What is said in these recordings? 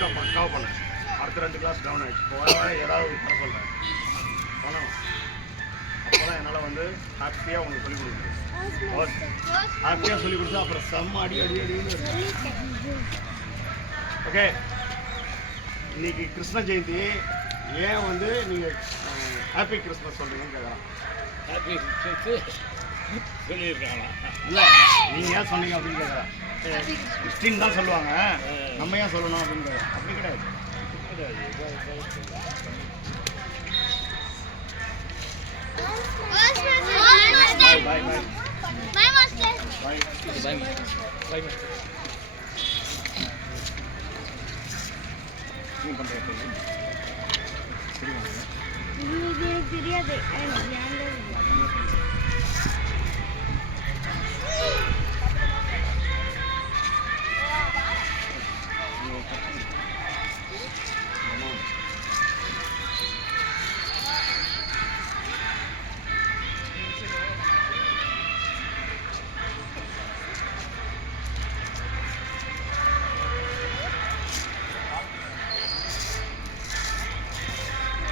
பக்காவாக பண்ணேன். அடுத்த 2 கிளாஸ் டவுன் ஆகிடுச்சு. போக ஏதாவது பண்ண சொல்கிறேன் பண்ணணும். அப்போ தான் என்னால் வந்து ஹாப்பியாக உங்களுக்கு சொல்லிக் கொடுக்க முடியும். ஹாப்பியாக சொல்லிக் கொடுத்தா அப்புறம் செம்ம அடி அடி அடின்னு. ஓகே, இன்னைக்கு கிருஷ்ண ஜெயந்தி. ஏன் வந்து நீங்கள் ஹாப்பி கிறிஸ்மஸ் சொல்கிறீங்கன்னு கேட்குறான். ஹாப்பி கிறிஸ்மஸ் சொல்லியிருக்காங்களா? இல்லை, நீங்கள் ஏன் சொன்னீங்க அப்படின்னு கேட்குறேன். கிறிஸ்டின் தான் சொல்லுவாங்க, நம்ம ஏன் சொல்லணும் அப்படின்னு கேட்குறேன். அப்படி கிடையாது. பாய் பாய் Bye, Master. பாய். பாய் பாய். க்ளீன் பண்ணுறேன். தெரியாது.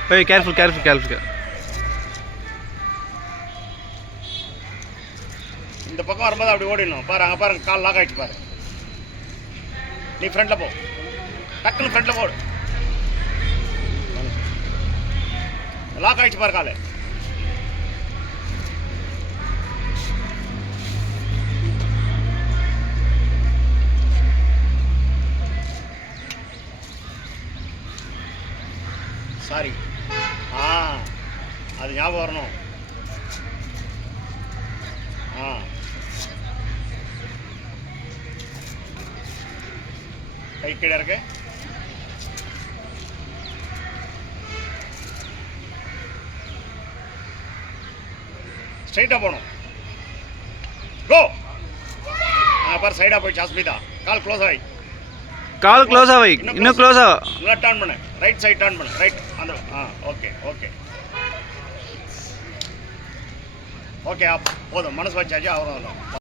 Hey, careful. இந்த பக்கம் வரும்போது அப்படி ஓடிடணும். பாரு, அங்கே பாருங்க, கால் லாக் ஆகிடுச்சு பாரு. நீ ஃப்ரண்ட்டில் போ, டக்குன்னு ஃப்ரண்ட்டில் போடு. லாக் ஆகிடுச்சு பாரு கால். சாரி. அது ஞாபகம் வரணும். கை கீழே இருக்கு. ஸ்ட்ரைட்டாக போகணும். கோ. அங்கே பாரு, சைடாக போய் சாஸ்மிதா கால் க்ளோஸ் ஆகி. கால் க்ளோஸ் ஆகி இன்னும் க்ளோஸ் ஆகும். நல்லா டர்ன் பண்ணு. ரைட் சைட் டர்ன் பண்ணு. ரைட் அந்த ஓகே ஓகே ஓகே. போதும், மனசு வச்சாச்சு. அவரும்